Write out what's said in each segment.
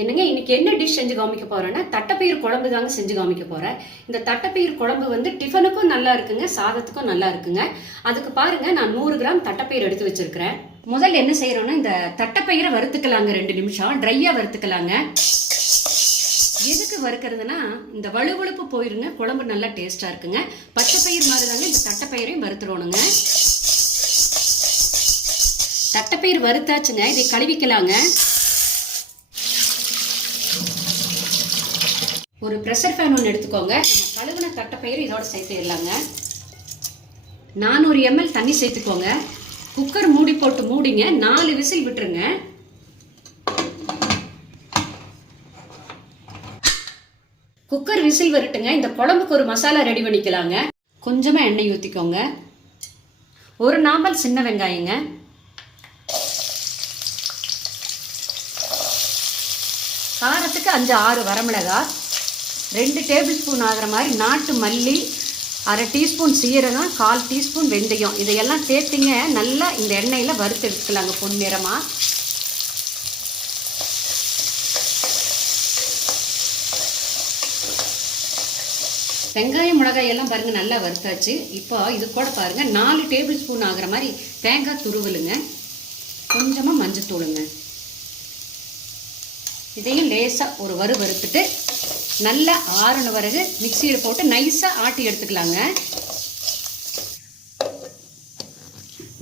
என்னங்க இன்னைக்கு என்ன டிஷ் செஞ்சு காமிக்க போறேன்னா தட்டைப்பயிர் குழம்பு தாங்க செஞ்சு காமிக்க போறேன். இந்த தட்டைப்பயிர் குழம்பு வந்து டிஃபனுக்கும் நல்லா இருக்குங்க சாதத்துக்கும் நல்லா இருக்குங்க. அதுக்கு பாருங்க நான் நூறு கிராம் தட்டைப்பயிர் எடுத்து வச்சிருக்கிறேன். முதல்ல என்ன செய்யறோம்னா இந்த தட்டைப்பயிரை வறுத்துக்கலாங்க ரெண்டு நிமிஷம். ட்ரையா வறுத்துக்கலாங்க. எதுக்கு வறுக்கிறதுனா இந்த வலுவழுப்பு போயிருங்க குழம்பு நல்லா டேஸ்டா இருக்குங்க. பச்சை பயிர் மாதிரி தாங்க இந்த தட்டைப்பயிரையும் வறுத்துறோணுங்க. தட்டைப்பயிர் வறுத்தாச்சுங்க இதை கழுவிக்கலாங்க. ஒரு ப்ரெஷர் ஃபேன் ஒன்று எடுத்துக்கோங்க. நம்ம கழுகுன தட்டைப்பயிறு இதோட சேர்த்துடலாங்க. நானூறு எம்எல் தண்ணி சேர்த்துக்கோங்க. குக்கர் மூடி போட்டு மூடிங்க. நாலு விசில் விட்டுருங்க. குக்கர் விசில் வரட்டுங்க. இந்த குழம்புக்கு ஒரு மசாலா ரெடி பண்ணிக்கலாங்க. கொஞ்சமாக எண்ணெய் ஊற்றிக்கோங்க ஒரு நாமல் சின்ன வெங்காயங்க. காரத்துக்கு அஞ்சு ஆறு வரமிளகாய். ரெண்டு டேபிள் ஸ்பூன் ஆகிற மாதிரி நாட்டு மல்லி அரை டீஸ்பூன் சீரகம் கால் டீஸ்பூன் வெந்தயம். இதையெல்லாம் சேர்த்திங்க நல்லா இந்த எண்ணெயில் வறுத்து எடுத்துக்கலாங்க பொன்னிறமாக வெங்காயம் மிளகாய் எல்லாம் பாருங்கள் நல்லா வறுத்தாச்சு. இப்போ இது கூட பாருங்கள் நாலு டேபிள் ஸ்பூன் ஆகிற மாதிரி தேங்காய் துருவலுங்க. கொஞ்சமாக மஞ்சத்தூளுங்க. இதையும் லேசாக ஒரு வறு வறுத்துட்டு நல்லா ஆறுன பிறகு மிக்சியில் போட்டு நைஸாக ஆட்டி எடுத்துக்கலாங்க.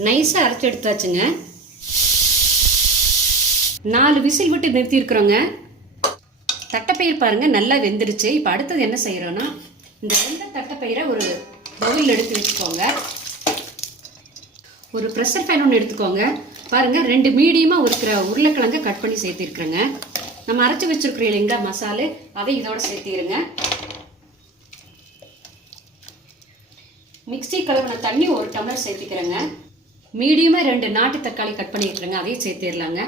நைஸாக அரைச்சி எடுத்தாச்சுங்க. நாலு விசில் விட்டு நிறுத்தியிருக்கிறோங்க. தட்டைப்பயிர் பாருங்கள் நல்லா வெந்துருச்சு. இப்போ அடுத்தது என்ன செய்கிறோன்னா இந்த வெந்த தட்டைப்பயிரை ஒரு பவுலில் எடுத்து வச்சுக்கோங்க. ஒரு ப்ரெஷர் ஃபேன் ஒன்று எடுத்துக்கோங்க. பாருங்கள் ரெண்டு மீடியமாக இருக்கிற உருளைக்கிழங்க கட் பண்ணி சேர்த்துருக்குறேங்க. நம்ம அரைச்சி வச்சிருக்கிறோம் இல்லைங்களா மசாலு அதை இதோட சேர்த்திருங்க. மிக்ஸி கழுவின தண்ணி ஒரு டம்ளர் சேர்த்திக்கிறேங்க. மீடியமாக ரெண்டு நாட்டு தக்காளி கட் பண்ணிக்கிட்டுருங்க அதையும் சேர்த்திடலாங்க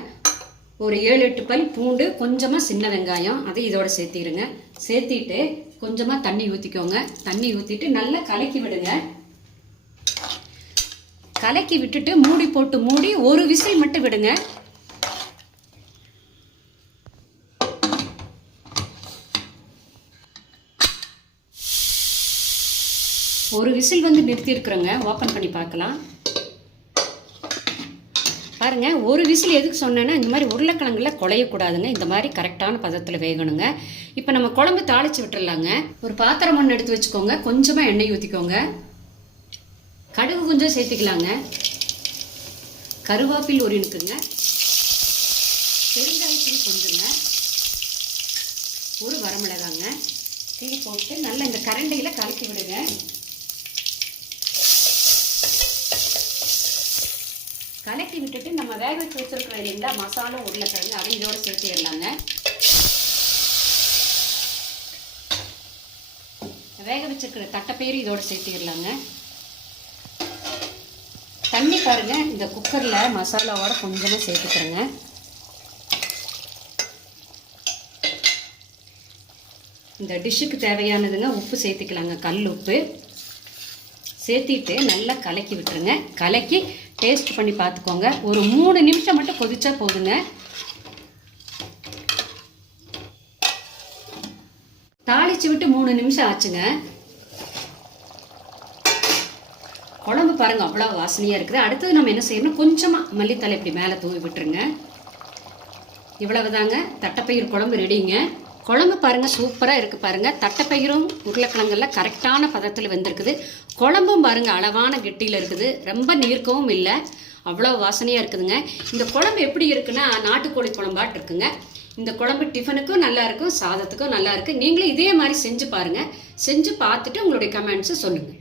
ஒரு ஏழு எட்டு பல் பூண்டு கொஞ்சமாக சின்ன வெங்காயம் அதை இதோட சேர்த்திடுங்க சேர்த்திட்டு கொஞ்சமாக தண்ணி ஊற்றிக்கோங்க தண்ணி ஊற்றிட்டு நல்லா கலக்கி விடுங்க. கலக்கி விட்டுட்டு மூடி போட்டு மூடி ஒரு விசில் மட்டும் விடுங்க. ஒரு விசில் வந்து நிறுத்தியிருக்கிறோங்க. ஓப்பன் பண்ணி பார்க்கலாம். பாருங்கள் ஒரு விசில் எதுக்கு சொன்னேன்னா இந்த மாதிரி உருளைக்கிழங்குல குழையக்கூடாதுங்க. இந்த மாதிரி கரெக்டான பதத்தில் வேகணுங்க. இப்போ நம்ம குழம்பு தாளிச்சு விட்டுடலாங்க ஒரு பாத்திரம் ஒன்று எடுத்து வச்சுக்கோங்க. கொஞ்சமாக எண்ணெய் ஊற்றிக்கோங்க கடுகு கொஞ்சம் சேர்த்துக்கலாங்க. கருவேப்பில் ஒரு இனுக்குங்க. பெருங்காயத்தூள் கொஞ்சங்க. ஒரு வரமிளகாங்க. தீ போட்டு நல்லா இந்த கரண்டையில் கலக்கி விடுங்க. கலக்கி விட்டுட்டு நம்ம வேக வச்சு வச்சிருக்கிற இல்லைங்களா மசாலா உருளைக்கிழங்கு அதை இதோடு சேர்த்துடலாங்க வேக வச்சிருக்கிற தட்டைப்பயிறு இதோடு சேர்த்துடலாங்க தண்ணி பாருங்க இந்த குக்கரில் மசாலாவோட கொஞ்சமாக சேர்த்துக்கிறேங்க. இந்த டிஷ்ஷுக்கு தேவையானதுங்க உப்பு சேர்த்துக்கலாங்க கல் உப்பு. சேர்த்திட்டு நல்லா கலக்கி விட்டுருங்க. கலக்கி டேஸ்ட் பண்ணி பார்த்துக்கோங்க. ஒரு மூணு நிமிஷம் மட்டும் கொதிச்சா போதுங்க. தாளிச்சு விட்டு மூணு நிமிஷம் ஆச்சுங்க. குழம்பு பாருங்க அவ்வளோ வாசனையாக இருக்குது. அடுத்தது நம்ம என்ன செய்யணும்? கொஞ்சமாக மல்லித்தலை இப்படி மேலே தூவி விட்டுருங்க. இவ்வளவுதாங்க. தட்டைப்பயிர் குழம்பு ரெடிங்க குழம்பு பாருங்க சூப்பராக இருக்குது பாருங்கள் தட்டைப்பயிரும் உருளைக்கிழங்கெல்லாம் கரெக்டான பதத்தில் வெந்திருக்குது. குழம்பும் பாருங்கள் அளவான கெட்டியில் இருக்குது. ரொம்ப நீர்க்கவும் இல்லை. அவ்வளோ வாசனையாக இருக்குதுங்க. இந்த குழம்பு எப்படி இருக்குன்னா நாட்டுக்கோழி குழம்பாட்டு இருக்குங்க. இந்த குழம்பு டிஃபனுக்கும் நல்லாயிருக்கும் சாதத்துக்கும் நல்லாயிருக்கு நீங்களும் இதே மாதிரி செஞ்சு பாருங்கள் செஞ்சு பார்த்துட்டு உங்களுடைய கமெண்ட்ஸை சொல்லுங்கள்